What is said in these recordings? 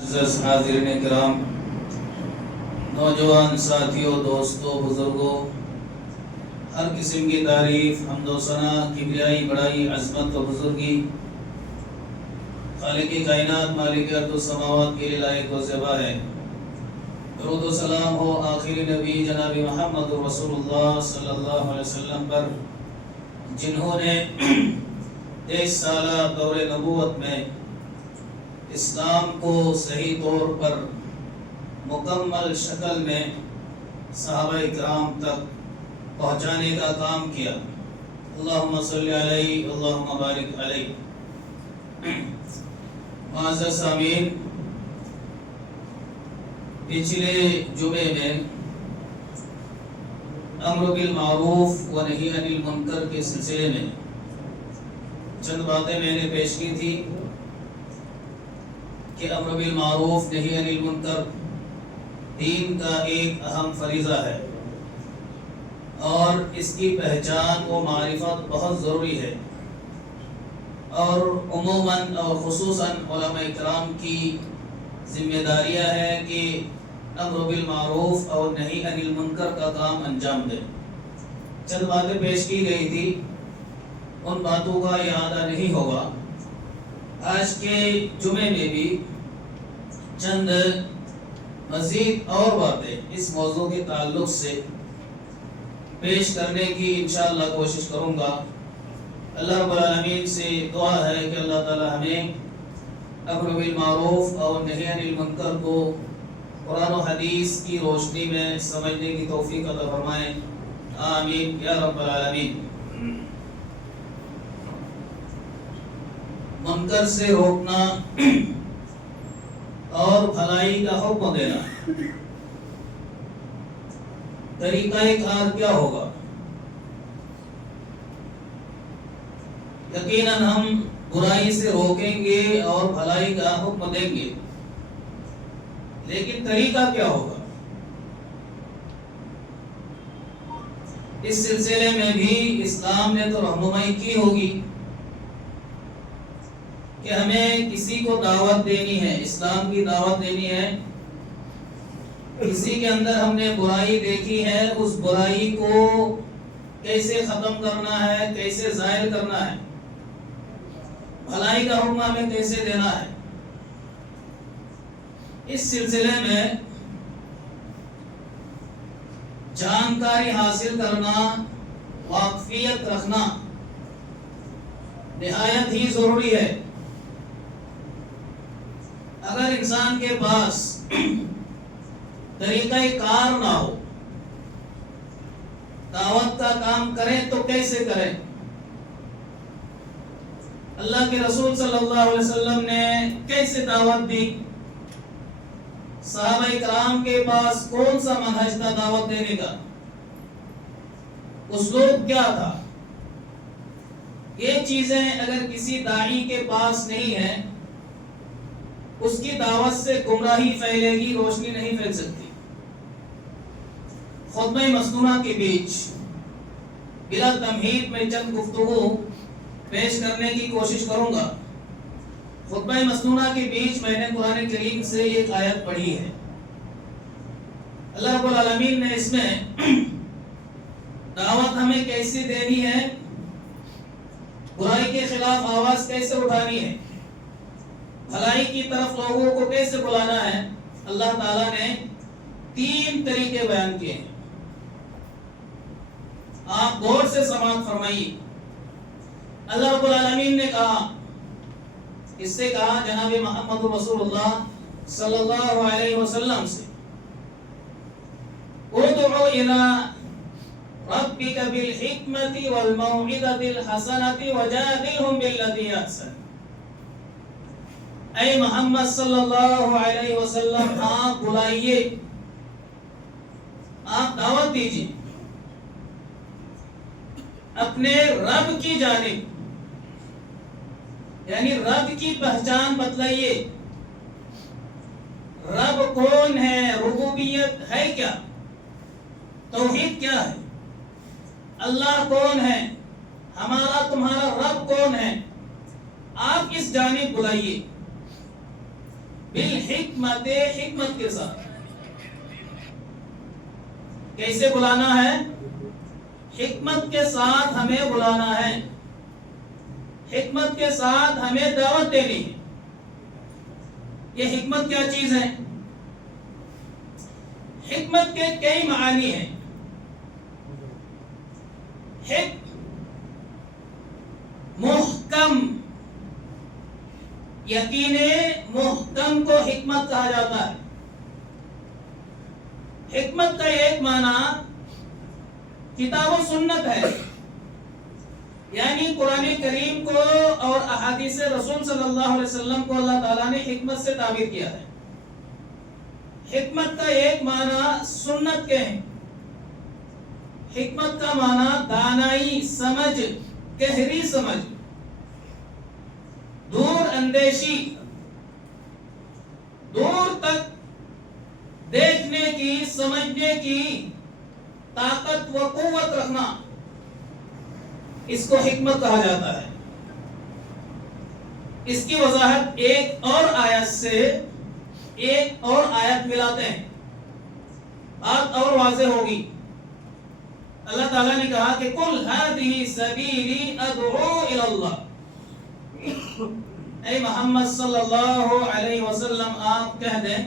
معزز حاضرین کرام، نوجوان ساتھیوں، دوستوں، بزرگوں، ہر قسم کی تعریف، حمد و ثنا، کبریائی، بڑائی، عظمت و بزرگی خالق کائنات، مالک ارض و سماوات کے لیے لائق و زیبا ہے۔ درود و سلام ہو آخری نبی جناب محمد رسول اللہ صلی اللہ علیہ وسلم پر، جنہوں نے 23 سالہ دور نبوت میں اسلام کو صحیح طور پر مکمل شکل میں صحابہ کرام تک پہنچانے کا کام کیا۔ اللہم صلی علیہ، اللہم بارک علیہ۔ معزز سامعین، پچھلے جمعے میں امر بالمعروف و نہی عن المنکر کے سلسلے میں چند باتیں میں نے پیش کی تھی کہ امر بالمعروف نہی عن المنکر دین کا ایک اہم فریضہ ہے اور اس کی پہچان و معرفت بہت ضروری ہے، اور عموماً اور خصوصاً علماء کرام کی ذمہ داریاں ہے کہ امر بالمعروف اور نہی عن المنکر کا کام انجام دیں۔ چند باتیں پیش کی گئی تھی، ان باتوں کا اعادہ نہیں ہوگا۔ آج کے جمعے میں بھی چند مزید اور باتیں اس موضوع کے تعلق سے پیش کرنے کی انشاءاللہ کوشش کروں گا۔ اللہ رب العالمین سے دعا ہے کہ اللہ تعالی ہمیں امر بالمعروف اور نہی عن المنکر کو قرآن و حدیث کی روشنی میں سمجھنے کی توفیق عطا فرمائے، آمین یا رب العالمین۔ منکر سے روکنا اور بھلائی کا حکم دینا، طریقہ کار کیا ہوگا؟ یقیناً ہم برائی سے روکیں گے اور بھلائی کا حکم دیں گے، لیکن طریقہ کیا ہوگا؟ اس سلسلے میں بھی اسلام نے تو رہنمائی کی ہوگی کہ ہمیں کسی کو دعوت دینی ہے، اسلام کی دعوت دینی ہے۔ کسی کے اندر ہم نے برائی دیکھی ہے، اس برائی کو کیسے ختم کرنا ہے، کیسے زائل کرنا ہے، بھلائی کا حکم ہمیں کیسے دینا ہے۔ اس سلسلے میں جانکاری حاصل کرنا، واقفیت رکھنا نہایت ہی ضروری ہے۔ اگر انسان کے پاس طریقہ کار نہ ہو، دعوت کا کام کریں تو کیسے کریں؟ اللہ کے رسول صلی اللہ علیہ وسلم نے کیسے دعوت دی؟ صحابہ کرام کے پاس کون سا منہج تھا دعوت دینے کا؟ اسلوب کیا تھا؟ یہ چیزیں اگر کسی داعی کے پاس نہیں ہیں، اس کی دعوت سے گمراہی پھیلے گی، روشنی نہیں پھیل سکتی۔ خطبہ مسنونہ کے بیچ بلا تمہید میں چند گفتگو پیش کرنے کی کوشش کروں گا۔ خطبہ مسنونہ کے بیچ میں نے قرآن کریم سے ایک آیت پڑھی ہے۔ اللہ رب العالمین نے اس میں دعوت ہمیں کیسی دینی ہے، برائی کے خلاف آواز کیسے اٹھانی ہے، بھلائی کی طرف لوگوں کو کیسے بلانا ہے، اللہ تعالیٰ نے 3 طریقے بیان کیے ہیں۔ آپ غور سے سماعت فرمائیے۔ اللہ رب العالمین نے کہا، اس سے کہا جناب محمد رسول اللہ صلی اللہ علیہ وسلم سے، ادعو الی ربک بالحکمت والموعظۃ الحسنۃ وجادلہم باللتی ہی احسن۔ اے محمد صلی اللہ علیہ وسلم، آپ بلائیے، آپ دعوت دیجیے اپنے رب کی جانب، یعنی رب کی پہچان بتلائیے۔ رب کون ہے، ربوبیت ہے کیا، توحید کیا ہے، اللہ کون ہے، ہمارا تمہارا رب کون ہے، آپ اس جانب بلائیے۔ بالحکمت، حکمت کے ساتھ. کیسے بلانا ہے؟ حکمت کے ساتھ ہمیں بلانا ہے، حکمت کے ساتھ ہمیں دعوت دینی ہے. یہ حکمت کیا چیز ہے؟ حکمت کے کئی معانی ہیں. محکم، یقین محکم کو حکمت کہا جاتا ہے. حکمت کا ایک معنی کتاب و سنت ہے، یعنی قرآن کریم کو اور احادیث رسول صلی اللہ علیہ وسلم کو اللہ تعالیٰ نے حکمت سے تعبیر کیا ہے. حکمت کا ایک معنی سنت کے ہیں. حکمت کا معنی دانائی، سمجھ، گہری سمجھ، دور اندیشی، دور تک دیکھنے کی، سمجھنے کی طاقت و قوت رکھنا، اس کو حکمت کہا جاتا ہے. اس کی وضاحت ایک اور آیت سے ایک اور آیت ملاتے ہیں، بات اور واضح ہوگی. اللہ تعالیٰ نے کہا کہ قُلْ هَذِهِ سَبِيلِي أَدْعُو إِلَى اللَّهِ، اے محمد صلی اللہ علیہ وسلم آپ کہہ دیں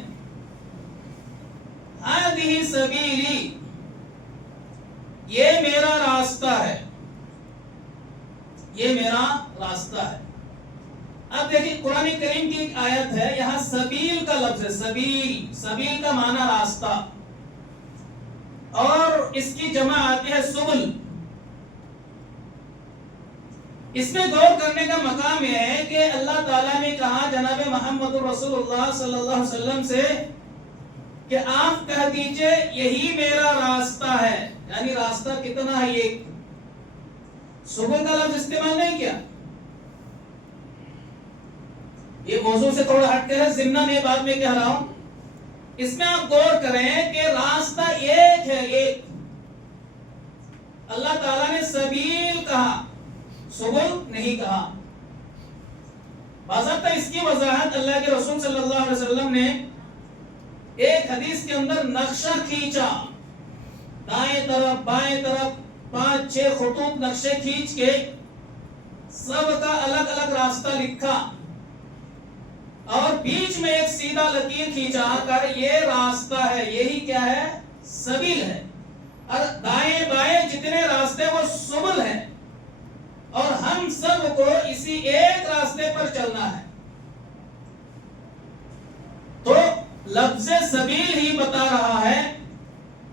هَذِهِ سَبِيلِي، یہ میرا راستہ ہے، یہ میرا راستہ ہے. اب دیکھیں قرآن کریم کی ایک آیت ہے، یہاں سبیل کا لفظ ہے. سبیل، سبیل کا معنی راستہ، اور اس کی جمع آتی ہے سبل. اس میں غور کرنے کا مقام یہ ہے کہ اللہ تعالیٰ نے کہا جناب محمد رسول اللہ صلی اللہ علیہ وسلم سے کہ آپ کہہ دیجئے یہی میرا راستہ ہے. یعنی راستہ کتنا ہے؟ ایک. سبل کا لفظ استعمال نہیں کیا. یہ موضوع سے تھوڑا ہٹ کر ہے، ضمن میں بعد میں کہہ رہا ہوں. اس میں آپ غور کریں کہ راستہ ایک ہے، ایک. اللہ تعالیٰ نے سبیل کہا، سبل نہیں کہا. باضابطہ اس کی وضاحت اللہ کے رسول صلی اللہ علیہ وسلم نے ایک حدیث کے اندر نقشہ کھینچا، دائیں طرف بائیں طرف 5-6 خطوط نقشے کھینچ کے سب کا الگ الگ راستہ لکھا، اور بیچ میں ایک سیدھا لکیر کھینچا کر یہ راستہ ہے، یہی کیا ہے؟ سبیل ہے. اور دائیں بائیں جتنے راستے وہ سبل ہیں، اور ہم سب کو اسی ایک راستے پر چلنا ہے. تو لفظ سبیل ہی بتا رہا ہے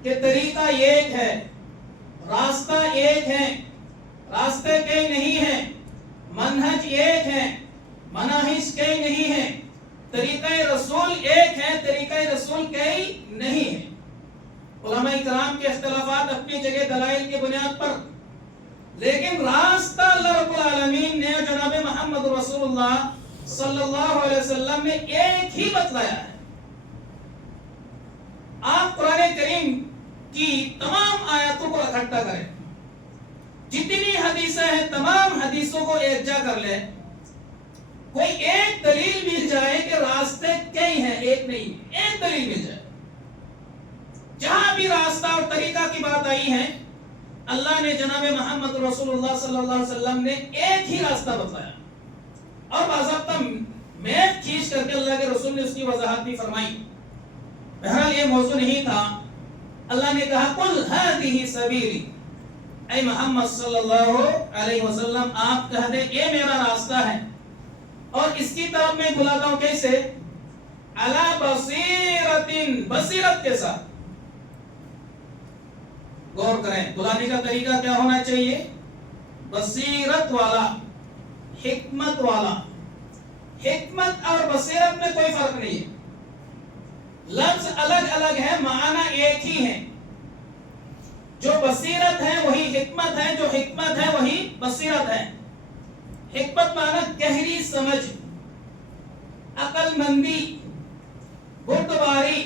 کہ طریقہ ایک ہے، راستہ ایک ہے، راستے کئی نہیں ہیں، منہج ایک ہے، مناہج کئی نہیں ہیں، طریقہ رسول ایک ہے، طریقہ رسول کئی نہیں ہے. علماء کرام کے اختلافات اپنی جگہ دلائل کی بنیاد پر، لیکن راستہ اللہ رب العالمین نے جناب محمد رسول اللہ صلی اللہ علیہ وسلم نے ایک ہی بتلایا ہے. آپ قرآن کریم کی تمام آیاتوں کو اکٹھا کریں، جتنی حدیثیں ہیں تمام حدیثوں کو ایک جا کر لیں، کوئی ایک دلیل مل جائے کہ راستے کئی ہیں، ایک نہیں، ایک دلیل مل جائے. جہاں بھی راستہ اور طریقہ کی بات آئی ہے، اللہ نے جناب محمد رسول اللہ صلی اللہ علیہ وسلم نے ایک ہی راستہ بتایا، اور باضابطہ میپ کھینچ کر کے اللہ کے رسول نے اس کی وضاحت بھی فرمائی. بہرحال یہ موضوع نہیں تھا. اللہ نے کہا قُلْ هَذِهِ سَبِيلِي، اے محمد صلی اللہ علیہ وسلم آپ کہہ دیں یہ میرا راستہ ہے، اور اس کی طرف میں بلاتا ہوں کیسے؟ عَلَى بَصِيرَةٍ، بصیرت کے ساتھ. غور کریں بلانے کا طریقہ کیا ہونا چاہیے؟ بصیرت والا، حکمت والا. حکمت اور بصیرت میں کوئی فرق نہیں ہے، لفظ الگ الگ ہے، معنی ایک ہی ہے. جو بصیرت ہے وہی حکمت ہے، جو حکمت ہے وہی بصیرت ہے. حکمت معنی گہری سمجھ، عقل مندی، بردباری،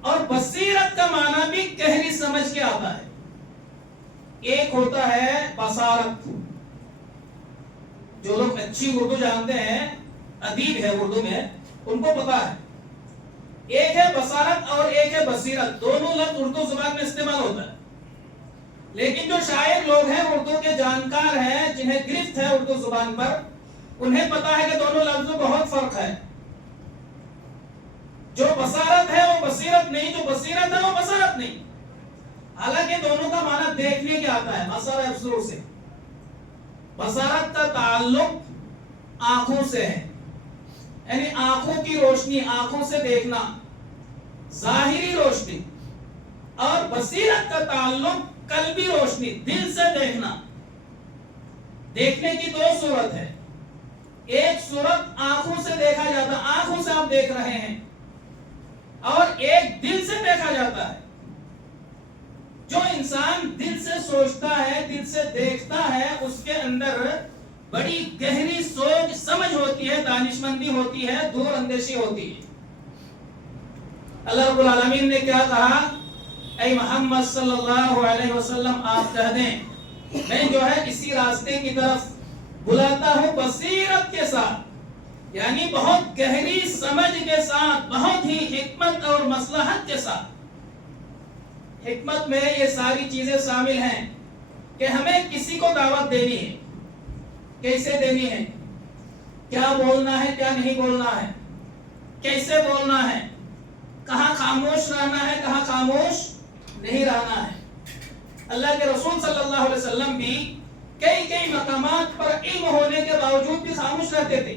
اور بصیرت کا معنی بھی گہری سمجھ کے آتا ہے. ایک ہوتا ہے بصارت، جو لوگ اچھی اردو جانتے ہیں، ادیب ہے اردو میں، ان کو پتا ہے. ایک ہے بصارت اور ایک ہے بصیرت. دونوں لفظ اردو زبان میں استعمال ہوتا ہے، لیکن جو شاعر لوگ ہیں، اردو کے جانکار ہیں، جنہیں گرفت ہے اردو زبان پر، انہیں پتا ہے کہ دونوں لفظوں میں بہت فرق ہے. جو بصارت ہے وہ بصیرت نہیں، جو بصیرت ہے وہ بصارت نہیں. حالانکہ دونوں کا معنی دیکھنے کے آتا ہے، بصر ابصر سے. بصارت کا تعلق آنکھوں سے ہے، یعنی آنکھوں کی روشنی، آنکھوں سے دیکھنا، ظاہری روشنی. اور بصیرت کا تعلق قلبی روشنی، دل سے دیکھنا. دیکھنے کی دو صورت ہے. ایک صورت آنکھوں سے دیکھا جاتا ہے، آنکھوں سے آپ دیکھ رہے ہیں، اور ایک دل سے دیکھا جاتا ہے. جو انسان دل سے سوچتا ہے، دل سے دیکھتا ہے، اس کے اندر بڑی گہری سوچ سمجھ ہوتی ہے، دانشمندی ہوتی ہے، دور اندیشی ہوتی ہے. اللہ رب العالمین نے کیا کہا؟ اے محمد صلی اللہ علیہ وسلم آپ کہہ دیں میں جو ہے اسی راستے کی طرف بلاتا ہوں بصیرت کے ساتھ، یعنی بہت گہری سمجھ کے ساتھ، بہت ہی حکمت اور مصلحت کے ساتھ. حکمت میں یہ ساری چیزیں شامل ہیں کہ ہمیں کسی کو دعوت دینی ہے، کیسے دینی ہے، کیا بولنا ہے، کیا نہیں بولنا ہے، کیسے بولنا ہے، کہاں خاموش رہنا ہے، کہاں خاموش نہیں رہنا ہے. اللہ کے رسول صلی اللہ علیہ وسلم بھی کئی مقامات پر علم ہونے کے باوجود بھی خاموش رہتے تھے.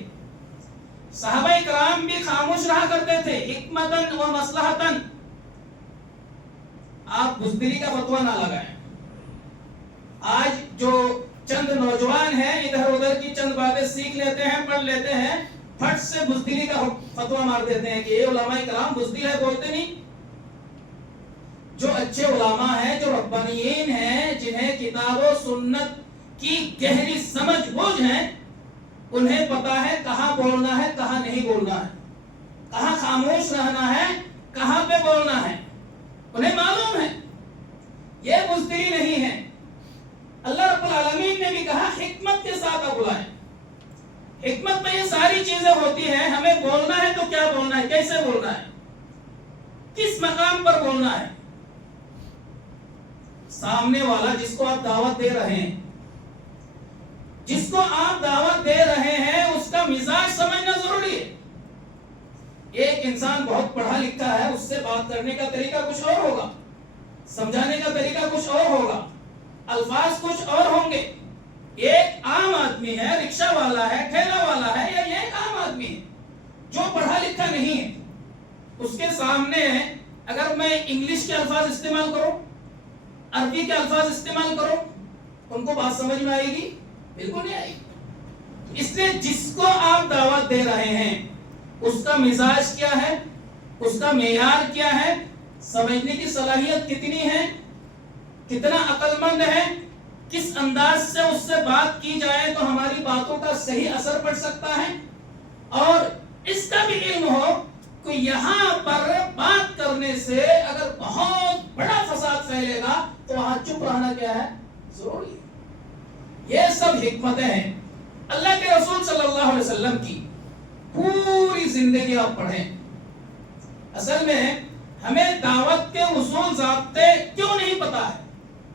صحابہ کرام بھی خاموش رہا کرتے تھے، حکمتاً و مصلحتاً. آپ بزدلی کا فتویٰ نہ لگائیں. آج جو چند نوجوان ہیں ادھر ادھر کی چند باتیں سیکھ لیتے ہیں، پڑھ لیتے ہیں، پھٹ سے بزدلی کا فتویٰ مار دیتے ہیں کہ یہ علماء کرام بزدل ہے، بولتے نہیں. جو اچھے علماء ہیں، جو ربانیین ہیں، جنہیں کتاب و سنت کی گہری سمجھ بوجھ ہے، انہیں پتا ہے کہاں بولنا ہے، کہاں نہیں بولنا ہے، کہاں خاموش رہنا ہے، کہاں پہ بولنا ہے. انہیں معلوم ہے. یہ بزدلی نہیں ہے. اللہ رب العالمین نے بھی کہا حکمت کے ساتھ آپ بلائیں. حکمت میں یہ ساری چیزیں ہوتی ہیں. ہمیں بولنا ہے تو کیا بولنا ہے، کیسے بولنا ہے، کس مقام پر بولنا ہے. سامنے والا جس کو آپ دعوت دے رہے ہیں، جس کو آپ دعوت دے رہے ہیں، اس کا مزاج سمجھنا ضروری ہے. ایک انسان بہت پڑھا لکھا ہے، اس سے بات کرنے کا طریقہ کچھ اور ہوگا، سمجھانے کا طریقہ کچھ اور ہوگا، الفاظ کچھ اور ہوں گے. ایک عام آدمی ہے، رکشہ والا ہے، ٹھیلا والا ہے، یا ایک عام آدمی ہے جو پڑھا لکھا نہیں ہے. اس کے سامنے اگر میں انگلش کے الفاظ استعمال کروں، عربی کے الفاظ استعمال کروں، ان کو بات سمجھ میں آئے گی؟ بالکل نہیں آئے گی. اس لیے جس کو آپ دعوت دے رہے ہیں اس کا مزاج کیا ہے، اس کا معیار کیا ہے، سمجھنے کی صلاحیت کتنی ہے، کتنا عقل مند ہے، کس انداز سے اس سے بات کی جائے تو ہماری باتوں کا صحیح اثر پڑ سکتا ہے. اور اس کا بھی علم ہو کہ یہاں پر بات کرنے سے اگر بہت بڑا فساد پھیلے گا تو وہاں چپ رہنا کیا ہے، ضروری ہے. یہ سب حکمتیں ہیں. اللہ کے رسول صلی اللہ علیہ وسلم کی پوری زندگی آپ پڑھیں. اصل میں ہمیں دعوت کے اصول ضابطے کیوں نہیں پتا ہے؟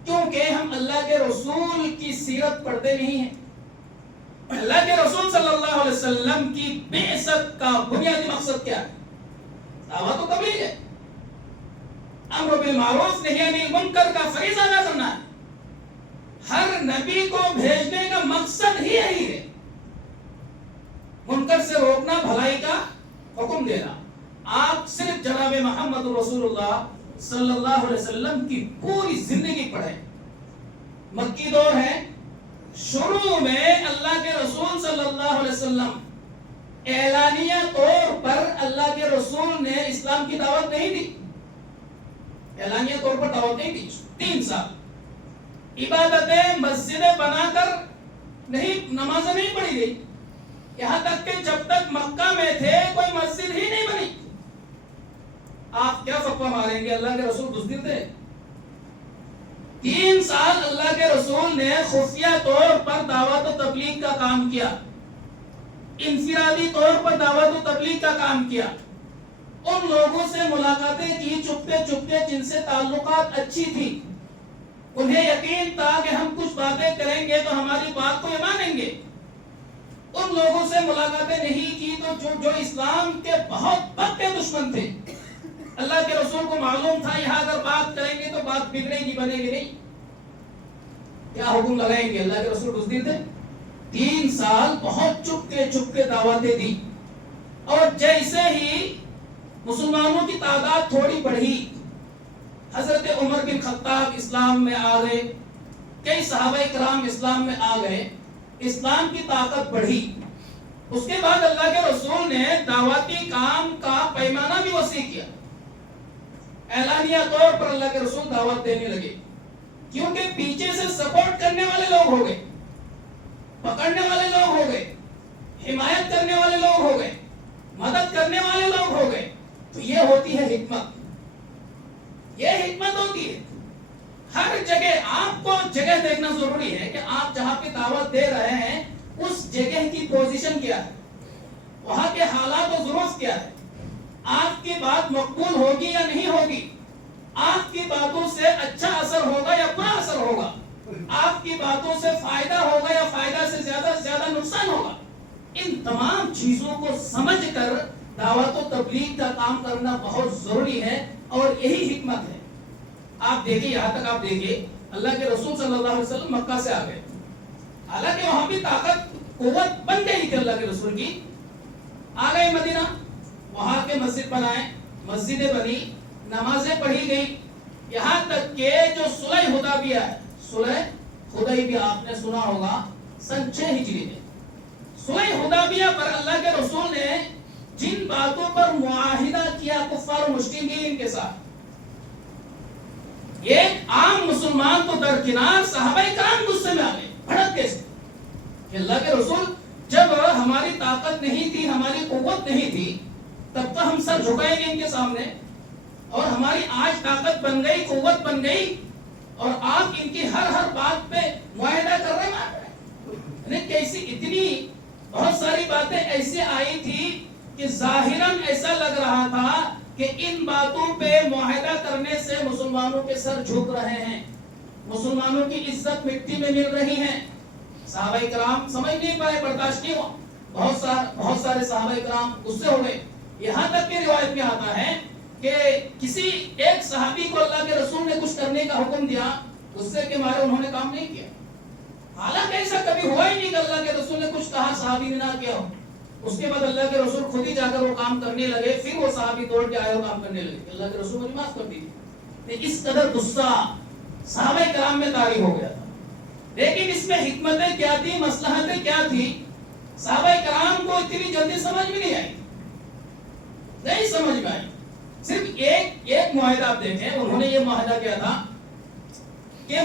کیونکہ ہم اللہ کے رسول کی سیرت پڑھتے نہیں ہیں. اللہ کے رسول صلی اللہ علیہ وسلم کی بعثت کا بنیادی مقصد کیا ہے؟ دعوت و تبلیغ ہے. امر بالمعروف نہی عن المنکر کا فریضہ ادا کرنا ہے. ہر نبی کو بھیجنے کا مقصد ہی یہی ہے، منکر سے روکنا، بھلائی کا حکم دینا. آپ صرف جناب محمد رسول اللہ صلی اللہ علیہ وسلم کی پوری زندگی پڑھیں. مکی دور ہے، شروع میں اللہ کے رسول صلی اللہ علیہ وسلم اعلانیہ طور پر اللہ کے رسول نے اسلام کی دعوت نہیں دی. اعلانیہ طور پر دعوت نہیں دی. 3 سال عبادتیں مسجدیں بنا کر نہیں، نمازیں نہیں پڑھی گئی. یہاں تک کہ جب تک مکہ میں تھے کوئی مسجد ہی نہیں بنی. آپ کیا فتویٰ ماریں گے اللہ کے رسول بزدل تھے؟ 3 سال اللہ کے رسول نے خفیہ طور پر دعوت و تبلیغ کا کام کیا. انفرادی طور پر دعوت و تبلیغ کا کام کیا، ان لوگوں سے ملاقاتیں کی چپکے چپکے جن سے تعلقات اچھی تھی، انہیں یقین تھا کہ ہم کچھ باتیں کریں گے تو ہماری بات کو یہ مانیں گے، ان لوگوں سے ملاقاتیں نہیں کی تو جو اسلام کے بہت پکے دشمن تھے، اللہ کے رسول کو معلوم تھا یہاں اگر بات کریں گے تو بات بگڑے گی، بنے گی نہیں، کیا حکم لگائیں گے؟ اللہ کے رسول بزدل تھے، 3 سال بہت چپکے دعوتیں دی، اور جیسے ہی مسلمانوں کی تعداد تھوڑی بڑھی، حضرت عمر بن خطاب اسلام میں آ گئے، کئی صحابہ کرام اسلام میں آ گئے، اسلام کی طاقت بڑھی، اس کے بعد اللہ کے رسول نے دعوتی کام کا پیمانہ بھی وسیع کیا، اعلانیہ طور پر اللہ کے رسول دعوت دینے لگے، کیونکہ پیچھے سے سپورٹ کرنے والے لوگ ہو گئے، پکڑنے والے لوگ ہو گئے، حمایت کرنے والے لوگ ہو گئے، مدد کرنے والے لوگ ہو گئے، تو یہ ہوتی ہے حکمت، یہ حکمت ہوتی ہے۔ ہر جگہ آپ کو جگہ دیکھنا ضروری ہے کہ آپ جہاں پہ دعوت دے رہے ہیں اس جگہ کی پوزیشن کیا ہے، وہاں کے حالات و ظروف کیا ہے، آپ کی بات مقبول ہوگی یا نہیں ہوگی، آپ کی باتوں سے اچھا اثر ہوگا یا برا اثر ہوگا، آپ کی باتوں سے فائدہ ہوگا یا فائدہ سے زیادہ نقصان ہوگا، ان تمام چیزوں کو سمجھ کر دعوت و تبلیغ کا کام کرنا بہت ضروری ہے، اور یہی حکمت ہے۔ آپ دیکھیں، یہاں تک آپ دیکھیں اللہ کے رسول صلی اللہ علیہ وسلم مکہ سے آ گئے، حالانکہ وہاں بھی طاقت قوت بن گئی تھی اللہ کے رسول کی، آ گئے مدینہ، وہاں کے مسجد بنائے، مسجدیں بنی، نمازیں پڑھی گئی، یہاں تک کہ جو صلح حدیبیہ ہے، صلح حدیبیہ آپ نے سنا ہوگا سن 6 ہجری میں، صلح حدیبیہ پر اللہ کے رسول نے جن باتوں پر معاہدہ کیا کفار و مشرکین کے ساتھ، ایک عام مسلمان تو درکنار، صحابہ کرام غصے میں آ گئے، بھڑک گئے کہ اللہ کے رسول جب ہماری طاقت نہیں تھی، ہماری قوت نہیں تھی، تب تو ہم سر جھکائیں گے ان کے سامنے، اور ہماری آج طاقت بن گئی، قوت بن گئی، اور آپ ان کی ہر بات پہ معاہدہ کر رہے ہیں، کیسی اتنی بہت ساری باتیں ایسے آئی تھی کہ ظاہراً ایسا لگ رہا تھا کہ ان باتوں پہ معاہدہ کرنے سے مسلمانوں کے سر جھک رہے ہیں، مسلمانوں کی عزت مٹی میں مل رہی ہے، صحابہ کرام سمجھ نہیں پائے، برداشت نہیں ہوا، بہت سارے صحابہ کرام غصے ہو گئے، یہاں تک کہ روایت میں آتا ہے کہ کسی ایک صحابی کو اللہ کے رسول نے کچھ کرنے کا حکم دیا، غصے کے مارے انہوں نے کام نہیں کیا، حالانکہ ایسا کبھی ہوا ہی نہیں کہ اللہ کے رسول نے کچھ کہا صحابی نے نہ کیا ہو، اس کے بعد اللہ کے رسول خود ہی جا کر وہ کام کرنے لگے، پھر وہ صحابی دوڑ کے آئے وہ کام کرنے لگے، اللہ کے رسول مجھے معاف کر دیجیے، اس قدر غصہ صحابہ کرام میں طاری ہو گیا تھا، لیکن اس میں حکمتیں کیا تھی، مصلحتیں کیا تھی، صحابہ کرام کو اتنی جلدی سمجھ میں نہیں سمجھ میں آئی، صرف ایک معاہدہ آپ دیکھیں، انہوں نے یہ معاہدہ کیا تھا کہ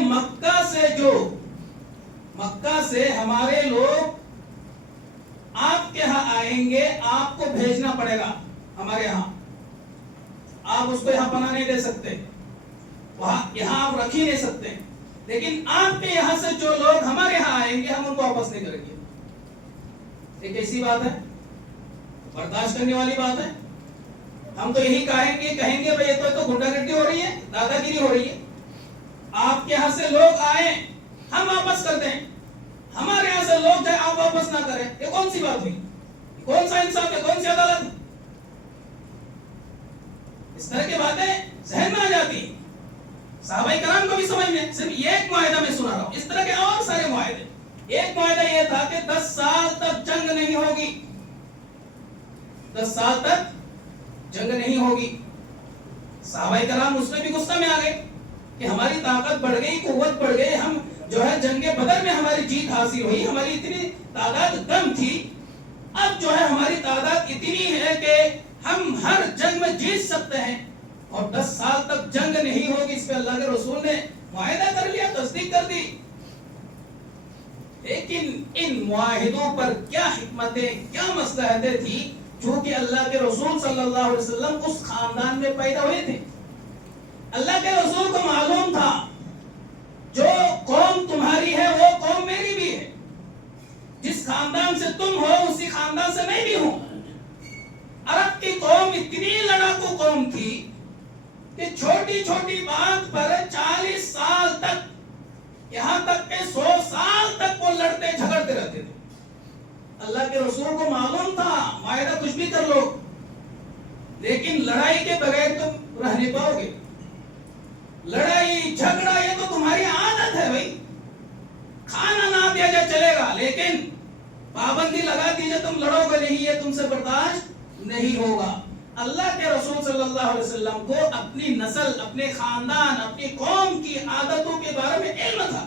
مکہ سے ہمارے لوگ آپ کے ہاں آئیں گے، آپ کو بھیجنا پڑے گا ہمارے ہاں، آپ اس کو یہاں پناہ نہیں دے سکتے، یہاں آپ رکھ ہی نہیں سکتے، لیکن آپ کے یہاں سے جو لوگ ہمارے ہاں آئیں گے ہم ان کو واپس نہیں کریں گے، ایک ایسی بات ہے، برداشت کرنے والی بات ہے، ہم تو یہی کہیں گے بھئی یہ تو گنڈا گردی ہو رہی ہے، دادا گیری ہو رہی ہے، آپ کے یہاں سے لوگ آئیں ہم واپس کر دیں، ہمارے یہاں سے لوگ جائیں آپ واپس نہ کریں، یہ کون سی بات ہوئی، کون سا انصاف ہے، کون سی عدالت ہے؟ اس طرح کی باتیں ذہن میں آ جاتی ہیں، صحابہ کرام کو بھی سمجھ میں، صرف ایک معاہدہ میں سنا رہا ہوں، اس طرح کے اور سارے معاہدے، ایک معاہدہ یہ تھا کہ 10 سال تک جنگ نہیں ہوگی، 10 سال تک جنگ نہیں ہوگی، صحابہ کرام اس میں بھی غصہ میں آ گئے کہ ہماری طاقت بڑھ گئی، قوت بڑھ گئی، ہم جو ہے جنگ بدر میں ہماری جیت حاصل ہوئی، ہماری اتنی تعداد کم تھی، اب جو ہے ہماری تعداد اتنی ہے کہ ہم ہر جنگ میں جیت سکتے ہیں، اور 10 سال تک جنگ نہیں ہوگی، اس پہ اللہ کے رسول نے معاہدہ کر لیا، تصدیق کر دی، لیکن ان معاہدوں پر کیا حکمتیں، کیا مصلحتیں تھی، چونکہ اللہ کے رسول صلی اللہ علیہ وسلم اس خاندان میں پیدا ہوئے تھے، اللہ کے رسول کو معلوم تھا جو قوم تمہاری ہے وہ قوم میری بھی ہے، جس جس خاندان سے تم ہو اسی خاندان سے میں بھی ہوں. عرب کی قوم اتنی لڑاکو قوم تھی کہ چھوٹی چھوٹی بات پر 40 سال تک، یہاں تک کہ 100 سال تک وہ لڑتے جھگڑتے رہتے تھے. اللہ کے رسول کو معلوم تھا معاہدہ کچھ بھی کر لو، لیکن لڑائی کے بغیر تم رہ نہیں پاؤ گے. لڑائی جھگڑا یہ تو تمہاری عادت ہے بھائی. کھانا نہ دیا جائے چلے گا، لیکن پابندی لگا دی جائے تم لڑو گے نہیں، یہ تم سے برداشت نہیں ہوگا. اللہ کے رسول صلی اللہ علیہ وسلم کو اپنی نسل، اپنے خاندان، اپنی قوم کی عادتوں کے بارے میں علم تھا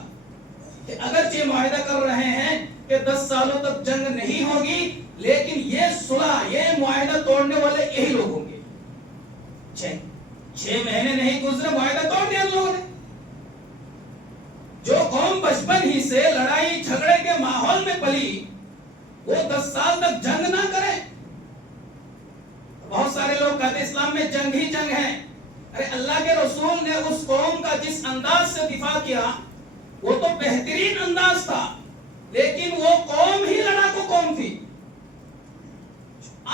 کہ اگرچہ معاہدہ کر رہے ہیں کہ 10 سالوں تک جنگ نہیں ہوگی، لیکن یہ صلح، یہ معاہدہ توڑنے والے یہی لوگ ہوں گے. 6 مہینے نہیں گزرے معاہدہ توڑ دیا لوگوں نے. جو قوم بچپن ہی سے لڑائی جھگڑے کے ماحول میں پلی، وہ 10 سال تک جنگ نہ کرے. بہت سارے لوگ کہتے ہیں اسلام میں جنگ ہی جنگ ہے. ارے اللہ کے رسول نے اس قوم کا جس انداز سے دفاع کیا وہ تو بہترین انداز تھا، لیکن وہ قوم ہی لڑاکو قوم تھی.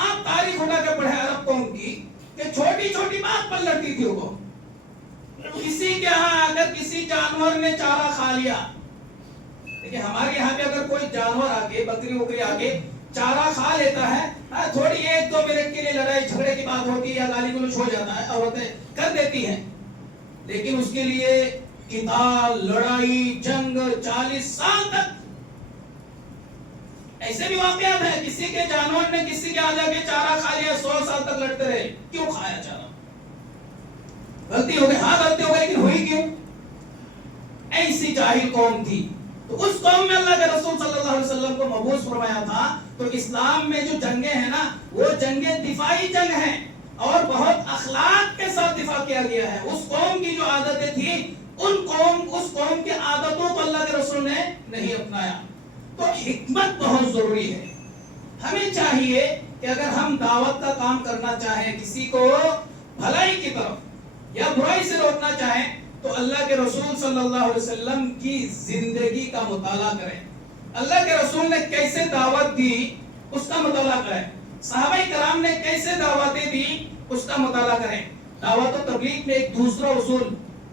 آپ تاریخ اٹھا کے پڑھے عرب قوم کی کہ چھوٹی چھوٹی بات پر لڑتی تھی وہ. کسی کے ہاں اگر کسی جانور نے چارہ کھا لیا، دیکھیں ہمارے یہاں پہ اگر کوئی جانور آگے، بکری وکری آگے چارہ کھا لیتا ہے، تھوڑی 1-2 منٹ کے لیے لڑائی جھگڑے کی بات ہوتی ہے یا گالی گلوچ ہو جاتا ہے، عورتیں کر دیتی ہیں، لیکن اس کے لیے قتال، لڑائی، جنگ 40 سال تک. ایسے بھی واقعات ہیں کسی کے جانور نے کسی کے آجا کے چارہ کھا لیا، 100 سال تک لڑتے رہے. کیوں کھایا چارہ؟ غلطی ہو گئی، ہاں غلطی ہو گئی، لیکن ہوئی کیوں؟ ایسی جاہل قوم تھی. تو اس قوم میں اللہ کے رسول صلی اللہ علیہ وسلم کو مبعوث فرمایا تھا. تو اسلام میں جو جنگیں ہیں نا، وہ جنگیں دفاعی جنگ ہیں اور بہت اخلاق کے ساتھ دفاع کیا گیا ہے. اس قوم کی جو عادتیں تھیں، اس قوم کی عادتوں کو اللہ کے رسول نے نہیں اپنایا. تو حکمت بہت ضروری ہے. ہمیں چاہیے کہ اگر ہم دعوت کا کام کرنا چاہیں، کسی کو بھلائی کی طرف یا برائی سے روکنا چاہیں، تو اللہ کے رسول صلی اللہ علیہ وسلم کی زندگی کا مطالعہ کریں. اللہ کے رسول نے کیسے دعوت دی اس کا مطالعہ کریں. صحابہ کرام نے کیسے دعوتیں دی اس کا مطالعہ کریں. دعوت و تبلیغ میں ایک دوسرا اصول،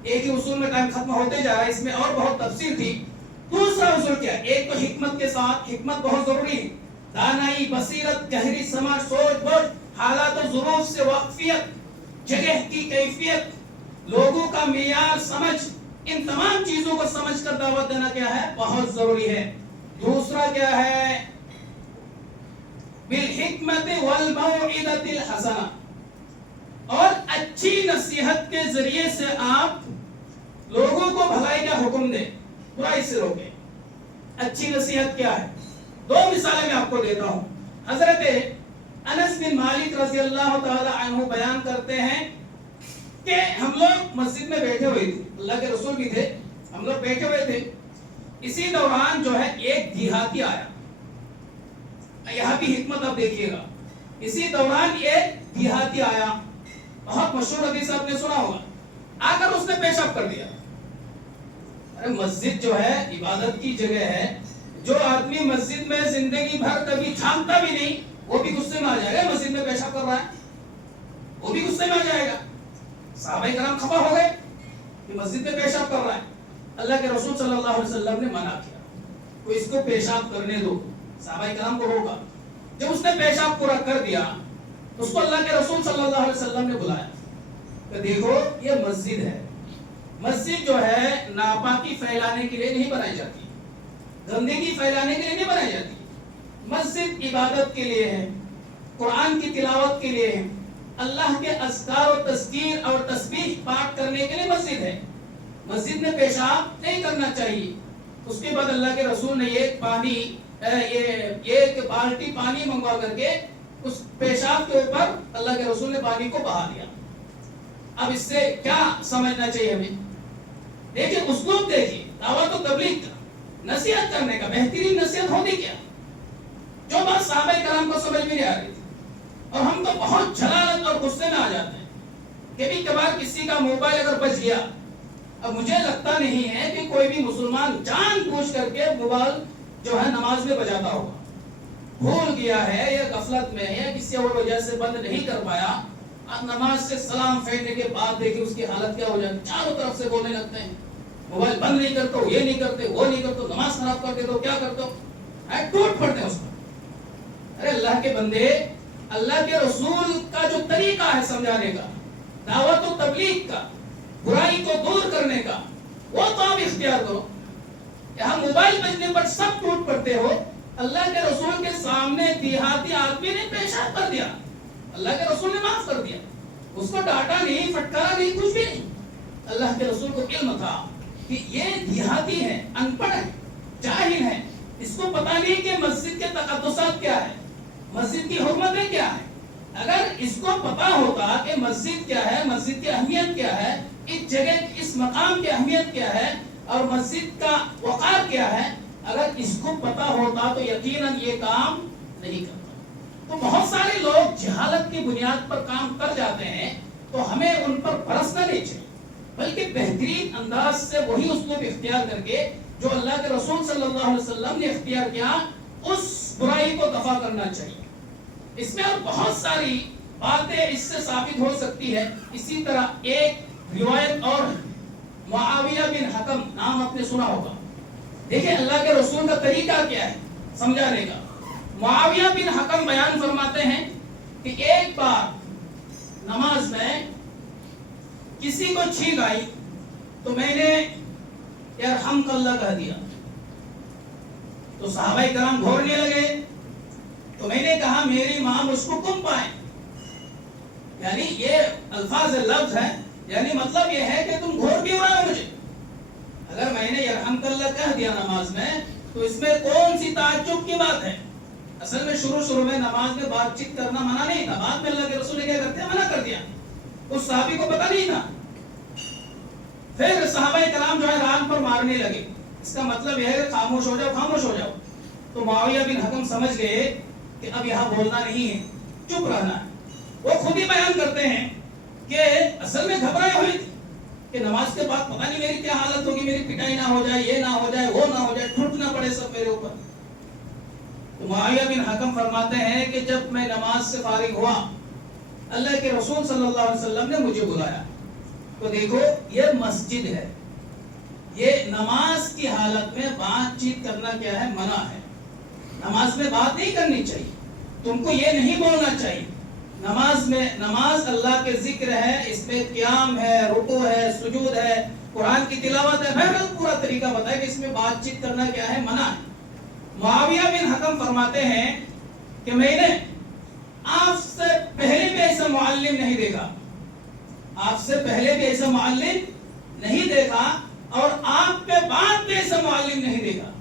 ایک ہی اصول میں ٹائم ختم ہوتے جا رہا ہے، اس میں اور بہت تفصیل تھی. دوسرا اصول کیا؟ ایک تو حکمت کے ساتھ، حکمت بہت ضروری ہے. دانائی، بصیرت، گہری سمجھ، سوچ بوجھ، حالات و ظروف سے واقفیت، جگہ کی کیفیت، لوگوں کا معیار سمجھ، ان تمام چیزوں کو سمجھ کر دعوت دینا کیا ہے؟ بہت ضروری ہے. دوسرا کیا ہے؟ بالحکمت والموعظۃ الحسنہ، اور اچھی نصیحت کے ذریعے سے آپ لوگوں کو بھلائی کا حکم دیں، برائی سے روکیں. اچھی نصیحت کیا ہے؟ 2 مثالیں میں آپ کو دیتا ہوں. حضرت انس بن مالک رضی اللہ تعالی عنہ بیان کرتے ہیں کہ ہم لوگ مسجد میں بیٹھے ہوئے تھے، اللہ کے رسول بھی تھے، ہم لوگ بیٹھے ہوئے تھے. اسی دوران جو ہے ایک دیہاتی آیا. یہاں بھی حکمت آپ دیکھیے گا. اسی دوران ایک دیہاتی آیا، بہت مشہور حدیث آپ نے سنا ہوگا. آ کر اس نے پیشاب کر دیا. ارے مسجد جو ہے عبادت کی جگہ ہے. جو آدمی مسجد میں زندگی بھر کبھی جھانکتا بھی نہیں، وہ بھی غصے میں آ جائے گا. مسجد میں پیشاب کر رہا ہے، وہ بھی غصے میں آ جائے گا. صحابہ کرام خفا ہو گئے کہ مسجد میں پیشاب کر رہا ہے. اللہ کے رسول صلی اللہ علیہ وسلم نے منع کیا تو اس کو پیشاب کرنے دو. صحابہ کرام کو روکا. جب اس نے پیشاب پورا کر دیا، اس کو اللہ کے رسول صلی اللہ علیہ وسلم نے بلایا کہ دیکھو یہ مسجد ہے. مسجد جو ہے ناپاکی پھیلانے کے لیے نہیں بنائی جاتی، گندگی پھیلانے کے لیے نہیں بنائی جاتی. مسجد عبادت کے لیے ہے، قرآن کی تلاوت کے لیے ہے، اللہ کے اذکار و تذکیر اور تسبیح پاک کرنے کے لیے مسجد ہے. مسجد میں پیشاب نہیں کرنا چاہیے. اس کے بعد اللہ کے رسول نے ایک بالٹی پانی منگوا کر کے اس پیشاب کے اوپر اللہ کے رسول نے پانی کو بہا دیا. اب اس سے کیا سمجھنا چاہیے ہمیں؟ دیکھیں اسلوب دیکھیے دعوت و تبلیغ کا، نصیحت کرنے کا. بہترین نصیحت ہوتی کیا؟ جو بات صحابہ کرام کو سمجھ میں نہیں آ رہی تھی، اور ہم تو بہت جلالت اور غصے میں آ جاتے ہیں. کبھی کبھار کسی کا موبائل اگر بج گیا، اب مجھے لگتا نہیں ہے کہ کوئی بھی مسلمان جان بوجھ کر کے موبائل جو ہے نماز میں بجاتا ہوگا. بھول گیا ہے یا غفلت میں ہے یا کسی اور وجہ سے بند نہیں کر پایا، اب نماز سے سلام پھیرنے کے بعد دیکھیں اس کی حالت کیا ہو جاتی، چاروں طرف سے بولنے لگتے ہیں، موبائل بند نہیں کرتے ہو، یہ نہیں کرتے، وہ نہیں کرتے، نماز خراب کر دیتے ہو، کیا کرتے ہو، ٹوٹ پڑتے ہیں اس پر۔ ارے اللہ کے بندے، اللہ کے رسول کا جو طریقہ ہے سمجھانے کا، دعوت و تبلیغ کا، برائی کو دور کرنے کا، وہ تو آپ اختیار کرو۔ یہاں موبائل بجنے پر سب ٹوٹ پڑتے ہو، اللہ کے رسول کے سامنے دیہاتی آدمی نے پیشاب کر دیا، اللہ کے رسول نے معاف کر دیا، اس کو ڈانٹا نہیں، پھٹکارا نہیں، کچھ بھی نہیں۔ اللہ کے رسول کو علم تھا کہ یہ دیہاتی ہے، ان پڑھ ہے، جاہل ہے، اس کو پتا نہیں کہ مسجد کے تقدسات کیا ہے، مسجد کی حرمتیں کیا ہے۔ اگر اس کو پتا ہوتا کہ مسجد کیا ہے، مسجد کی اہمیت کیا ہے، اس جگہ اس مقام کی اہمیت کیا ہے اور مسجد کا وقار کیا ہے، اگر اس کو پتا ہوتا تو یقیناً یہ کام نہیں کرتا۔ تو بہت سارے لوگ جہالت کی بنیاد پر کام کر جاتے ہیں، تو ہمیں ان پر برسنا نہیں چاہیے، بلکہ بہترین انداز سے وہی اسلوب اختیار کر کے جو اللہ کے رسول صلی اللہ علیہ وسلم نے اختیار کیا، اس برائی کو دفع کرنا چاہیے۔ اس میں اور بہت ساری باتیں اس سے ثابت ہو سکتی ہے۔ اسی طرح ایک روایت اور معاویہ بن حکم، نام آپ نے سنا ہوگا، دیکھیں اللہ کے رسول کا طریقہ کیا ہے سمجھانے کا۔ معاویہ بن حکم بیان فرماتے ہیں کہ ایک بار نماز میں کسی کو چھینک آئی تو میں نے یرحمک اللہ کہہ دیا، تو صحابہ کرام گھورنے لگے، تو میں نے کہا میری ماں مجھ کو کم پائے، یعنی یہ الفاظ لفظ ہے، یعنی مطلب یہ ہے کہ تم گھور کیوں رہے ہو مجھے۔ اگر میں نے یرحمک اللہ کہہ دیا نماز میں تو اس میں کون سی تعجب کی بات ہے؟ اصل میں شروع میں نماز میں بات چیت کرنا منع نہیں تھا، بعد میں اللہ کے رسول نے کیا کرتے ہیں، منع کر دیا، اس صحابی کو پتہ نہیں تھا۔ پھر صحابہ کرام جو ہے ران پر مارنے لگے، اس کا مطلب یہ ہے کہ خاموش ہو جاؤ، خاموش ہو جاؤ۔ تو معاویہ بن حکم سمجھ گئے کہ اب یہاں بولنا نہیں ہے، چپ رہنا ہے۔ وہ خود ہی بیان کرتے ہیں کہ اصل میں گھبرائے ہوئی تھی کہ نماز کے بعد پتہ نہیں میری کیا حالت ہوگی، میری پٹائی نہ ہو جائے، یہ نہ ہو جائے، وہ نہ ہو جائے، ٹوٹ نہ پڑے سب میرے اوپر۔ تو معاویہ بن حکم فرماتے ہیں کہ جب میں نماز سے فارغ ہوا، اللہ کے رسول صلی اللہ علیہ وسلم نے مجھے بلایا، تو دیکھو یہ مسجد ہے، یہ نماز کی حالت میں بات چیت کرنا کیا ہے، منع ہے، نماز میں بات نہیں کرنی چاہیے، تم کو یہ نہیں بولنا چاہیے۔ نماز اللہ کے ذکر ہے، اس میں قیام ہے، رکوع ہے، سجود ہے، قرآن کی تلاوت ہے، بہرحال پورا طریقہ بتایا کہ اس میں بات چیت کرنا کیا ہے، منع ہے۔ معاویہ بن حکم فرماتے ہیں کہ میں نے آپ سے پہلے بھی ایسا معلم نہیں دیکھا، آپ سے پہلے بھی ایسا معلم نہیں دیکھا، اور آپ کے بعد بھی ایسا معلم نہیں دیکھا۔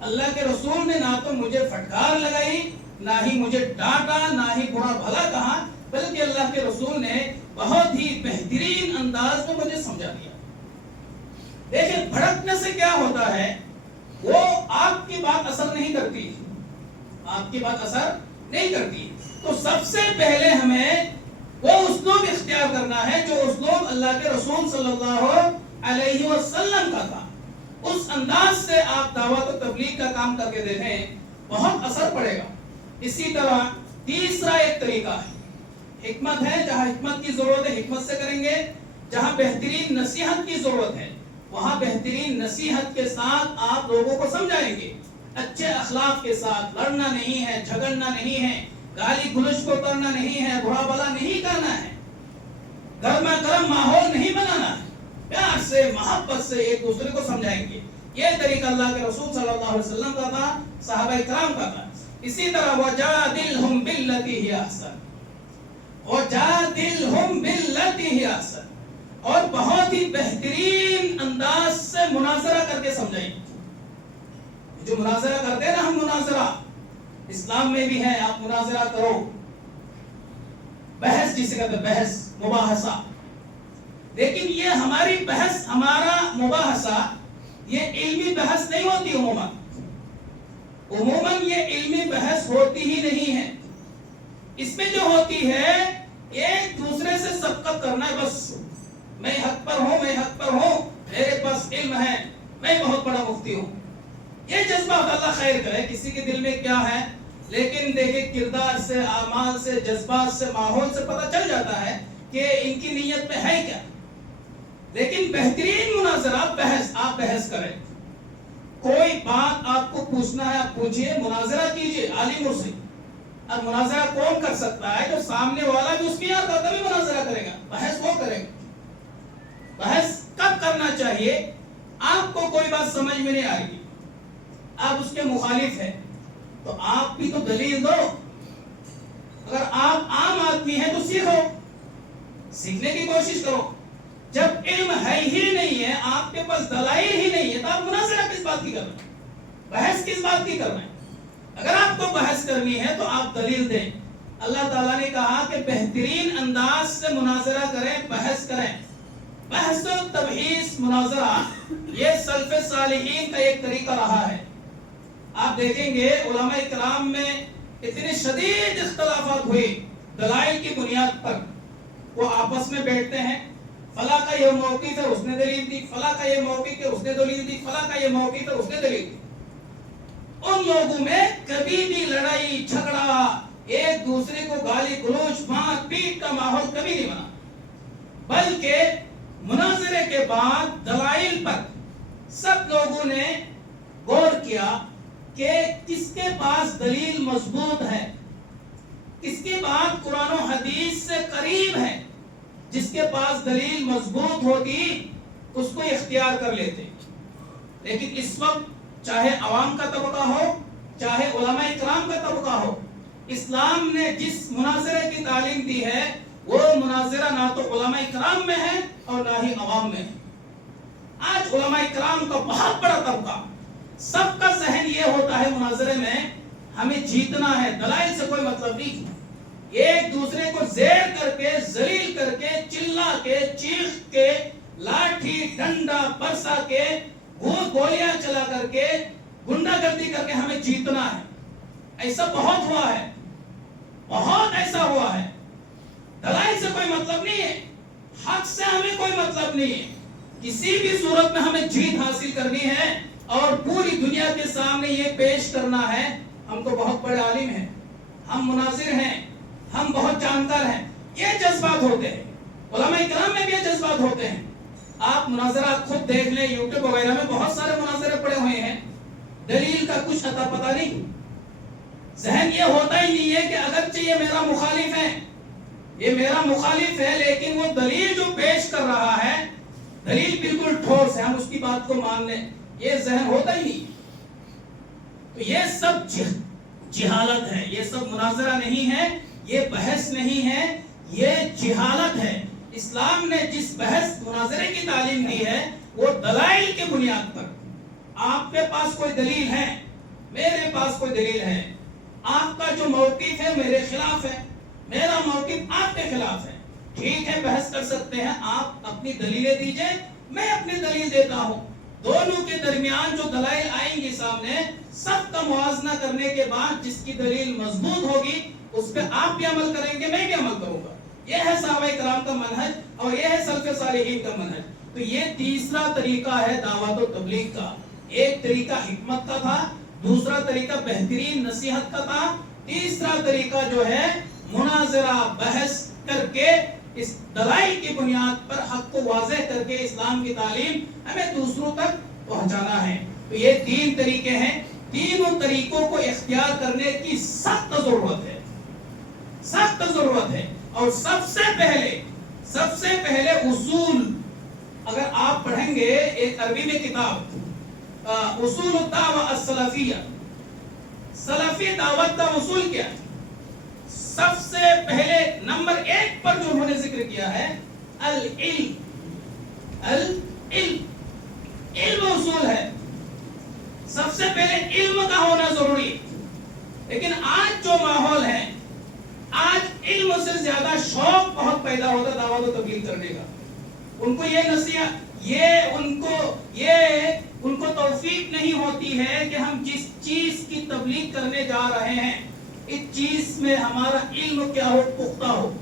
اللہ کے رسول نے نہ تو مجھے پھٹکار لگائی، نہ ہی مجھے ڈانٹا، نہ ہی برا بھلا کہا، بلکہ اللہ کے رسول نے بہت ہی بہترین انداز میں مجھے سمجھا دیا۔ دیکھیں بھڑکنے سے کیا ہوتا ہے، وہ آپ کی بات اثر نہیں کرتی، آپ کی بات اثر نہیں کرتی۔ تو سب سے پہلے ہمیں وہ اسلوب اختیار کرنا ہے جو اسلوب اللہ کے رسول صلی اللہ علیہ وسلم کا تھا، اس انداز سے آپ دعوت و تبلیغ کا کام کر کے دیکھیں، بہت اثر پڑے گا۔ اسی طرح تیسرا ایک طریقہ ہے، حکمت ہے، جہاں حکمت کی ضرورت ہے حکمت سے کریں گے، جہاں بہترین نصیحت کی ضرورت ہے وہاں بہترین نصیحت کے ساتھ آپ لوگوں کو سمجھائیں گے، اچھے اخلاق کے ساتھ، لڑنا نہیں ہے، جھگڑنا نہیں ہے، گالی گلوچ کو کرنا نہیں ہے، برا بھلا نہیں کرنا ہے، گرما گرم ماحول نہیں بنانا ہے، پیار سے محبت سے ایک دوسرے کو سمجھائیں گے۔ یہ طریقہ اللہ کے رسول صلی اللہ علیہ وسلم کا تھا، صحابہ کرام کا تھا۔ اسی طرح وَجَادِلْهُمْ بِالَّتِي هِيَ أَحْسَنُ، وَجَادِلْهُمْ بِالَّتِي هِيَ أَحْسَنُ، اور بہت ہی بہترین انداز سے مناظرہ کر کے سمجھائیں۔ جو مناظرہ کرتے ہیں نا ہم، مناظرہ اسلام میں بھی ہے، آپ مناظرہ کرو، بحث جسے کہتے ہیں، بحث، مباحثہ، لیکن یہ ہماری بحث، ہمارا مباحثہ یہ علمی بحث نہیں ہوتی، عموماً یہ علمی بحث ہوتی ہی نہیں ہے۔ اس میں جو ہوتی ہے ایک دوسرے سے سبقت کرنا ہے، بس میں حق پر ہوں، میں حق پر ہوں، میرے پاس علم ہے، میں بہت بڑا مفتی ہوں۔ یہ جذبہ اللہ خیر کرے، کسی کے دل میں کیا ہے، لیکن دیکھیں کردار سے، اعمال سے، جذبات سے، ماحول سے پتہ چل جاتا ہے کہ ان کی نیت میں ہے کیا. لیکن بہترین مناظرہ بحث، آپ بحث کریں، کوئی بات آپ کو پوچھنا ہے آپ پوچھئے، مناظرہ کیجئے عالم سے. اب مناظرہ کون کر سکتا ہے؟ جو سامنے والا بھی اس کی یاد کرتا بھی مناظرہ کرے گا، بحث وہ کرے گا. بحث کب کرنا چاہیے؟ آپ کو کوئی بات سمجھ میں نہیں آئے گی، آپ اس کے مخالف ہیں تو آپ بھی تو دلیل دو. اگر آپ عام آدمی ہیں تو سیکھو، سیکھنے کی کوشش کرو. جب علم ہے ہی نہیں ہے، آپ کے پاس دلائل ہی نہیں ہے، تو آپ مناظرہ کس بات کی کر رہے ہیں؟ بحث کس بات کی کر رہے ہیں؟ اگر آپ کو بحث کرنی ہے تو آپ دلیل دیں. اللہ تعالیٰ نے کہا کہ بہترین انداز سے مناظرہ کریں، بحث کریں. بحث و تبحیث مناظرہ یہ سلف صالحین کا ایک طریقہ رہا ہے. آپ دیکھیں گے علماء اکرام میں اتنے شدید اختلافات ہوئے دلائل کی بنیاد پر. وہ آپس میں بیٹھتے ہیں، فلاں کا یہ موقف ہے اس نے دلیل دی، فلاں کا یہ موقف ہے اس نے دلیل دی، فلاں کا یہ موقف ہے اس نے دلیل دی. ان لوگوں میں کبھی بھی لڑائی جھگڑا، ایک دوسرے کو گالی گلوچ مار پیٹ کا ماحول کبھی نہیں بنا، بلکہ مناظرے کے بعد دلائل پر سب لوگوں نے غور کیا کہ کس کے پاس دلیل مضبوط ہے، کس کے پاس قرآن و حدیث سے قریب ہے. جس کے پاس دلیل مضبوط ہوتی اس کو اختیار کر لیتے. لیکن اس وقت چاہے عوام کا طبقہ ہو، چاہے علماء اکرام کا طبقہ ہو، اسلام نے جس مناظرے کی تعلیم دی ہے وہ مناظرہ نہ تو علماء اکرام میں ہے اور نہ ہی عوام میں ہے. آج علماء اکرام کا بہت بڑا طبقہ، سب کا ذہن یہ ہوتا ہے مناظرے میں ہمیں جیتنا ہے، دلائل سے کوئی مطلب نہیں. ایک دوسرے کو زیر کر کے، ذلیل کر کے، چلا کے، چیخ کے، لاٹھی ڈنڈا برسا کے، گولیاں چلا کر کے، گنڈا گردی کر کے ہمیں جیتنا ہے. ایسا بہت ہوا ہے، بہت ایسا ہوا ہے. دلائل سے کوئی مطلب نہیں ہے، حق سے ہمیں کوئی مطلب نہیں ہے. کسی بھی صورت میں ہمیں جیت حاصل کرنی ہے اور پوری دنیا کے سامنے یہ پیش کرنا ہے ہم تو بہت بڑے عالم ہیں، ہم مناظر ہیں، ہم بہت جانکار ہیں. یہ جذبات ہوتے ہیں، علماء اکرام میں بھی یہ جذبات ہوتے ہیں. آپ مناظرات خود دیکھ لیں، یوٹیوب وغیرہ میں بہت سارے مناظرے پڑے ہوئے ہیں، دلیل کا کچھ اتا پتا نہیں. ذہن یہ ہوتا ہی نہیں ہے کہ اگرچہ یہ میرا مخالف ہے، یہ میرا مخالف ہے، لیکن وہ دلیل جو پیش کر رہا ہے دلیل بالکل ٹھوس ہے، ہم اس کی بات کو مان لیں. یہ ذہن ہوتا ہی نہیں. تو یہ سب جہالت ہے، یہ سب مناظرہ نہیں ہے، یہ بحث نہیں ہے، یہ جہالت ہے. اسلام نے جس بحث مناظرے کی تعلیم دی ہے وہ دلائل کی بنیاد پر. آپ کے پاس کوئی دلیل ہے، میرے پاس کوئی دلیل ہے، آپ کا جو موقف ہے میرے خلاف ہے، میرا موقف آپ کے خلاف ہے، ٹھیک ہے بحث کر سکتے ہیں. آپ اپنی دلیلیں دیجئے، میں اپنی دلیل دیتا ہوں. دونوں کے درمیان جو دلائل آئیں گی سامنے، سب کا موازنہ کرنے کے بعد جس کی دلیل مضبوط ہوگی اس پہ آپ بھی عمل کریں گے، میں بھی عمل کروں گا. یہ ہے صحابہ کرام کا منہج اور یہ ہے سلف صالحین کا منہج. تو یہ تیسرا طریقہ ہے دعوت و تبلیغ کا. ایک طریقہ حکمت کا تھا، دوسرا طریقہ بہترین نصیحت کا تھا، تیسرا طریقہ جو ہے مناظرہ بحث کر کے اس دلائل کی بنیاد پر حق کو واضح کر کے اسلام کی تعلیم ہمیں دوسروں تک پہنچانا ہے. تو یہ تین طریقے ہیں. تینوں طریقوں کو اختیار کرنے کی سخت ضرورت ہے، سخت ضرورت ہے. اور سب سے پہلے اصول اگر آپ پڑھیں گے ایک عربی میں کتاب اصول الدعوہ السلفیہ، سلفی دعوت کا اصول کیا ہے؟ سب سے پہلے نمبر 1 پر جو انہوں نے ذکر کیا ہے العلم. علم اصول ہے. سب سے پہلے علم کا ہونا ضروری ہے. لیکن آج جو ماحول ہے، آج علم سے زیادہ شوق بہت پیدا ہوتا دعوت و تبلیغ کرنے کا. ان کو یہ نصیحت، ان کو توفیق نہیں ہوتی ہے کہ ہم جس چیز کی تبلیغ کرنے جا رہے ہیں اس چیز میں ہمارا علم کیا ہو، پختہ ہو.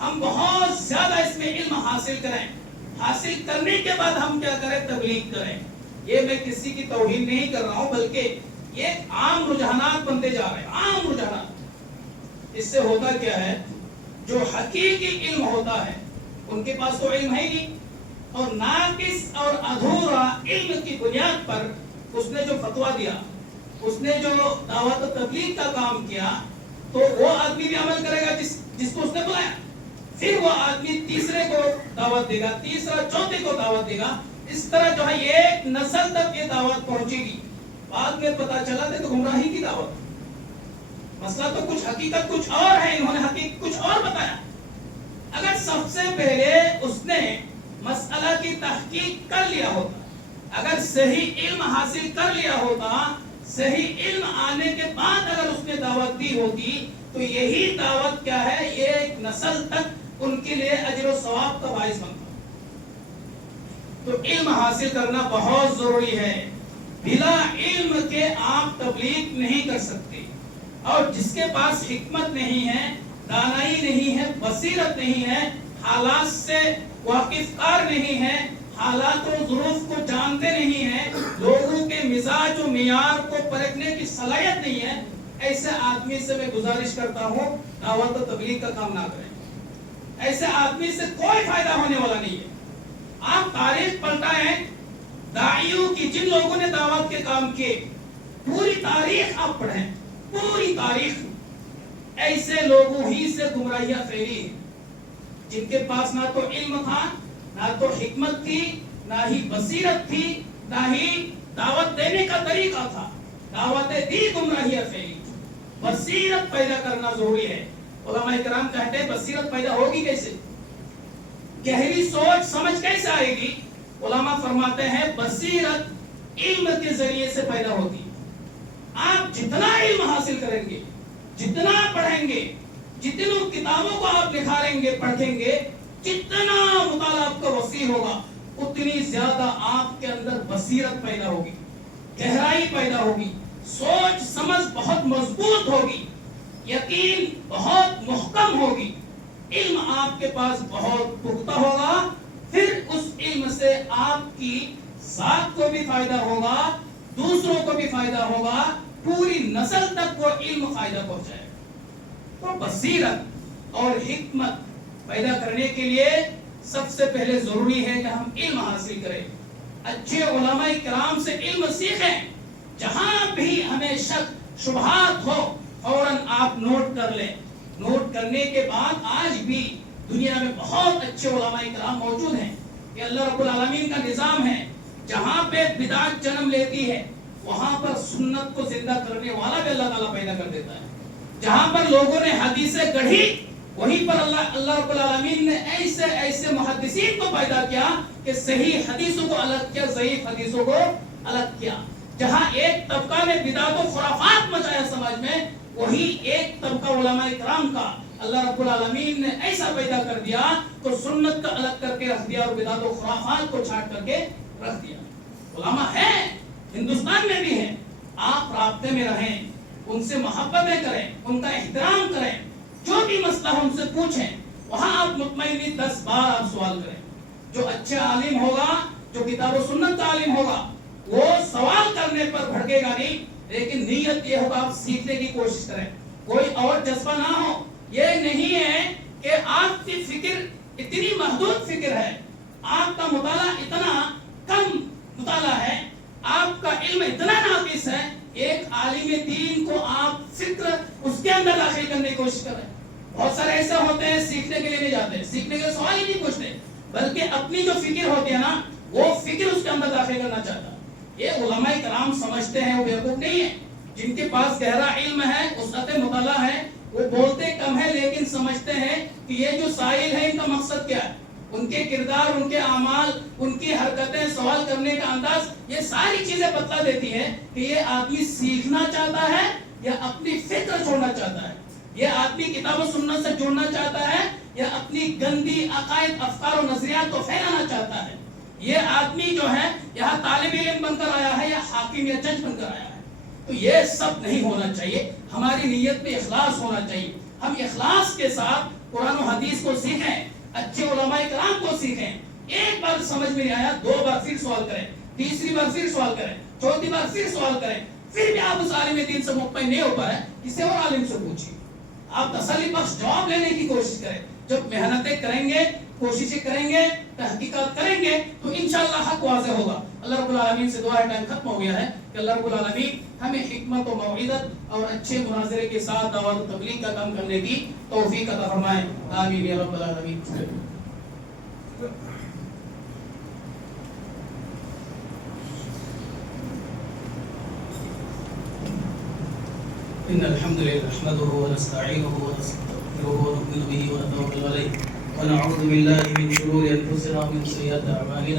ہم بہت زیادہ اس میں علم حاصل کریں، حاصل کرنے کے بعد ہم کیا کریں، تبلیغ کریں. یہ میں کسی کی توہین نہیں کر رہا ہوں، بلکہ یہ عام رجحانات بنتے جا رہے ہیں، عام رجحانات۔ اس سے ہوتا کیا ہے، جو حقیقی علم ہوتا ہے ان کے پاس تو علم ہے ہی نہیں، اور ناقص اور ادھورا علم کی بنیاد پر اس نے جو فتویٰ دیا، اس نے جو دعوت و تبلیغ کا کام کیا، تو وہ آدمی بھی عمل کرے گا جس کو اس نے بلایا، پھر وہ آدمی تیسرے کو دعوت دے گا، تیسرا چوتھے کو دعوت دے گا، اس طرح جو ہے ایک نسل تک یہ دعوت پہنچے گی۔ بعد میں پتا چلا تو گمراہی کی دعوت، مسئلہ تو کچھ حقیقت کچھ اور ہے، انہوں نے حقیقت کچھ اور بتایا۔ اگر سب سے پہلے اس نے مسئلہ کی تحقیق کر لیا ہوتا، اگر صحیح علم حاصل کر لیا ہوتا، صحیح علم آنے کے بعد اگر اس نے دعوت دی ہوتی، تو یہی دعوت کیا ہے، یہ ایک نسل تک ان کے لیے اجر و ثواب کا باعث بنتا۔ تو علم حاصل کرنا بہت ضروری ہے، بلا علم کے آپ تبلیغ نہیں کر سکتے، اور جس کے پاس حکمت نہیں ہے، دانائی نہیں ہے، بصیرت نہیں ہے، حالات سے واقف کار نہیں ہے، حالات و ظروف کو جانتے نہیں ہیں، لوگوں کے مزاج و معیار کو پرکھنے کی صلاحیت نہیں ہے، ایسے آدمی سے میں گزارش کرتا ہوں دعوت و تبلیغ کا کام نہ کریں۔ ایسے آدمی سے کوئی فائدہ ہونے والا نہیں ہے۔ آپ تاریخ پلٹائیں، داعیوں کی، جن لوگوں نے دعوت کے کام کیے، پوری تاریخ آپ پڑھیں، پوری تاریخ ایسے لوگوں ہی سے گمراہیاں پھیلی ہیں، جن کے پاس نہ تو علم تھا، نہ تو حکمت تھی، نہ ہی بصیرت تھی، نہ ہی دعوت دینے کا طریقہ تھا، دعوتیں دی، گمراہیاں پھیلی۔ بصیرت پیدا کرنا ضروری ہے۔ علماء کرام کہتے ہیں بصیرت پیدا ہوگی کیسے، گہری سوچ سمجھ کیسے آئے گی؟ علماء فرماتے ہیں بصیرت علم کے ذریعے سے پیدا ہوتی ہے۔ آپ جتنا علم حاصل کریں گے، جتنا پڑھیں گے، جتنی کتابوں کو آپ نکھاریں گے، پڑھیں گے، جتنا مطالعہ آپ کا وسیع ہوگا، اتنی زیادہ آپ کے اندر بصیرت پیدا ہوگی، گہرائی پیدا ہوگی، سوچ سمجھ بہت مضبوط ہوگی، یقین بہت محکم ہوگی، علم آپ کے پاس بہت پختہ ہوگا، پھر اس علم سے آپ کی ذات کو بھی فائدہ ہوگا، دوسروں کو بھی فائدہ ہوگا، پوری نسل تک وہ علم فائدہ پہنچائے۔ تو بصیرت اور حکمت پیدا کرنے کے لیے سب سے پہلے ضروری ہے کہ ہم علم حاصل کریں، اچھے علماء کرام سے علم سیکھیں، جہاں بھی ہمیں شک شبہات ہو فوراً آپ نوٹ کر لیں۔ نوٹ کرنے کے بعد آج بھی دنیا میں بہت اچھے علماء کرام موجود ہیں، یہ اللہ رب العالمین کا نظام ہے، جہاں پہ بدعت جنم لیتی ہے وہاں پر سنت کو زندہ کرنے والا بھی اللہ تعالیٰ پیدا کر دیتا ہے، جہاں پر لوگوں نے حدیثیں گڑھی وہیں پر اللہ رب العالمین نے ایسے ایسے محدثین کو پیدا کیا کہ صحیح حدیثوں کو الگ کیا، ضعیف حدیثوں کو الگ کیا۔ جہاں ایک طبقہ نے بدعت و خرافات مچایا سماج میں، وہی ایک طبقہ علماء کرام کا اللہ رب العالمین نے ایسا پیدا کر دیا تو سنت کا الگ کر کے رکھ دیا اور بدعت و خرافات کو چھانٹ کر کے رکھ دیا۔ علماء ہیں، ہندوستان میں بھی ہیں، آپ رابطے میں رہیں، ان سے محبتیں کریں، ان کا احترام کریں، جو بھی مسئلہ ہو ان سے پوچھیں، وہاں آپ مطمئنی 10 بار آپ سوال کریں۔ جو اچھا عالم ہوگا، جو کتاب و سنت کا عالم ہوگا، وہ سوال کرنے پر بھڑکے گا نہیں، لیکن نیت یہ ہوگا آپ سیکھنے کی کوشش کریں، کوئی اور جذبہ نہ ہو۔ یہ نہیں ہے کہ آپ کی فکر اتنی محدود فکر ہے، آپ کا مطالعہ اتنا کم مطالعہ ہے، آپ کا علم اتنا ناقص ہے، ایک عالم دین کو آپ فکر اس کے اندر داخل کرنے کی کوشش کریں۔ بہت سارے ایسے ہوتے ہیں سیکھنے کے لیے نہیں جاتے، سیکھنے کے لیے سوال ہی نہیں پوچھتے، بلکہ اپنی جو فکر ہوتی ہے نا وہ فکر اس کے اندر داخل کرنا چاہتا ہے۔ یہ علماء کرام سمجھتے ہیں، وہ بیوقوف نہیں ہے، جن کے پاس گہرا علم ہے، وسعت مطالعہ ہے، وہ بولتے کم ہے لیکن سمجھتے ہیں کہ یہ جو سائل ہے ان کا مقصد کیا ہے، ان کے کردار، ان کے اعمال، ان کی حرکتیں، سوال کرنے کا انداز، یہ ساری چیزیں بتلا دیتی ہیں کہ یہ آدمی سیکھنا چاہتا ہے یا اپنی فکر چھوڑنا چاہتا ہے، یہ آدمی کتاب و سنت سے جڑنا چاہتا ہے یا اپنی گندی عقائد، افکار و نظریات کو پھیلانا چاہتا ہے، یہ آدمی جو ہے یہاں طالب علم بن کر آیا ہے یا حاکم یا جج بن کر آیا ہے۔ تو یہ سب نہیں ہونا چاہیے، ہماری نیت میں اخلاص ہونا چاہیے، ہم اخلاص کے ساتھ قرآن و حدیث کو سیکھیں، اچھے علماء کرام کو سیکھیں، ایک بار سمجھ میں نہیں آیا 2 بار پھر سوال کریں، تیسری بار پھر سوال کریں، چوتھی بار پھر سوال کریں، پھر بھی آپ اس عالم دین سے مطمئن نہیں ہو پا رہے، کسی اور عالم سے پوچھیے، آپ تسلی بخش جواب لینے کی کوشش کریں. جب محنتیں کریں گے، کوششیں کریں گے، تحقیقات کریں گے تو انشاءاللہ حق واضح ہوگا. اللہ رب العالمین سے دعا ہے، ٹائم ختم ہو گیا ہے، کہ اللہ رب العالمین ہمیں حکمت و موعظت اور اچھے مناظرے کے ساتھ دعوت و تبلیغ کا کام کرنے کی توفیق عطا فرمائے. آمین یا رب العالمین. إن الحمد لله نحمده ونستعينه ونستغفره ونؤمن به ونتوكل عليه ونعوذ بالله من شرور أنفسنا ومن سيئات أعمالنا